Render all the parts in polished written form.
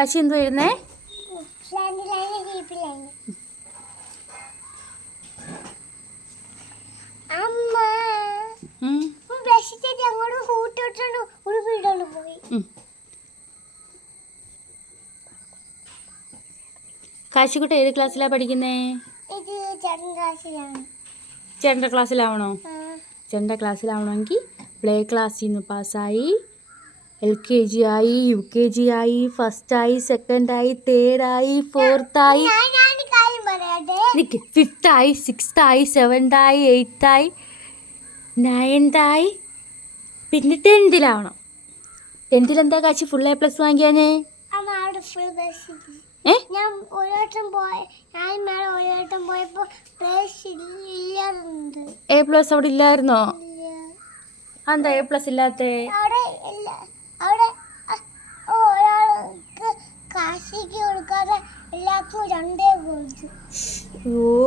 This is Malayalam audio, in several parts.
കശി എന്തു എഴുന്നേ? കാശിക്കുട്ട ഏത് ക്ലാസ്സിലാ പഠിക്കുന്നേ? ചേട്ടൻ്റെ ക്ലാസ്സിലാവണോ? ചേട്ടൻ്റെ ക്ലാസ്സിലാവണമെങ്കിൽ പ്ലേ ക്ലാസ്സിൽ നിന്ന് പാസ്സായി LKG ആയി, UKG ആയി, ഫസ്റ്റായി, സെക്കൻഡായി, തേർഡായി, ഫോർത്തായി, ഫിഫ്ത്തായി, സിക്സ്ത്തായി, സെവൻത്തായി, എയ്ത്തായി, നയൻത്തായി, പിന്നെ 10th-ലാവണം. 10th-ൽ എന്താ കാശി ഫുൾ A+ വാങ്ങിക്കാഞ്ഞേ? A+ അവിടെ ഇല്ലായിരുന്നോ? എന്താ A+ ഇല്ലാത്തേ?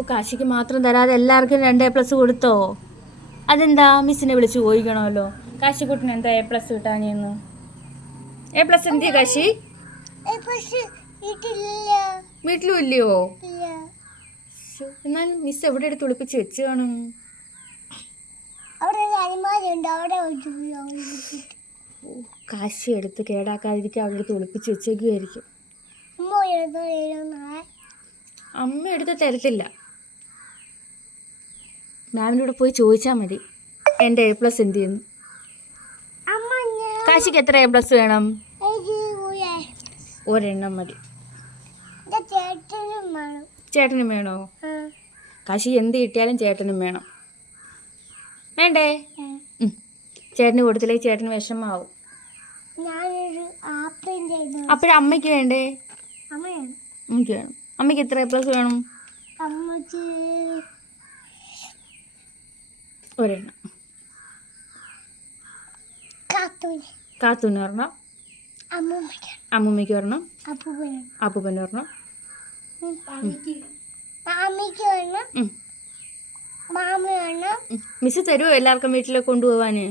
കാശിക്ക് മാത്രം തരാതെ എല്ലാവർക്കും 2 A+ കൊടുത്തോ? അതെന്താ? മിസ്സിനെ വിളിച്ച് ചോദിക്കണമല്ലോ. കാശിക്കുട്ടിന് എന്താ A+ കിട്ടാഞ്ഞെന്ന്? A+ എന്തിയ കാശി? വീട്ടിലും ഇല്ലയോ? എന്നാൽ മിസ് എവിടെ എടുത്ത് ഒളിപ്പിച്ച് വെച്ച് കാണും? കാശി എടുത്ത് കേടാക്കാതിരിക്കാൻ അവിടെ എടുത്ത് ഒളിപ്പിച്ച് വെച്ചേക്കുമായിരിക്കും. അമ്മ എടുത്ത് തരത്തില്ല. മാമിനോട് പോയി ചോദിച്ചാൽ മതി എൻ്റെ A+ എന്ത് ചെയ്യുന്നു. കാശിക്ക് എത്ര A+ വേണം? ഒരെണ്ണം മതി. ചേട്ടനും വേണോ? കാശി എന്ത് കിട്ടിയാലും ചേട്ടനും വേണം. വേണ്ടേ? ചേട്ടന് കൊടുത്തില്ലേ ചേട്ടന് വിഷമാവും. അപ്പോഴമ്മയ്ക്ക് വേണ്ടേ? അമ്മയ്ക്ക് വേണം. അമ്മയ്ക്ക് എത്ര A+ വേണം? ഒരെണ്ണം. കാത്തൂന് ഒരെണ്ണം, അമ്മൂമ്മയ്ക്ക് ഒരെണ്ണം, അപ്പൂപ്പന് ഒരെണ്ണം, മിസ് തരുമോ എല്ലാവർക്കും വീട്ടിലേക്ക് കൊണ്ടുപോവാന്?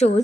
ചോദിച്ചു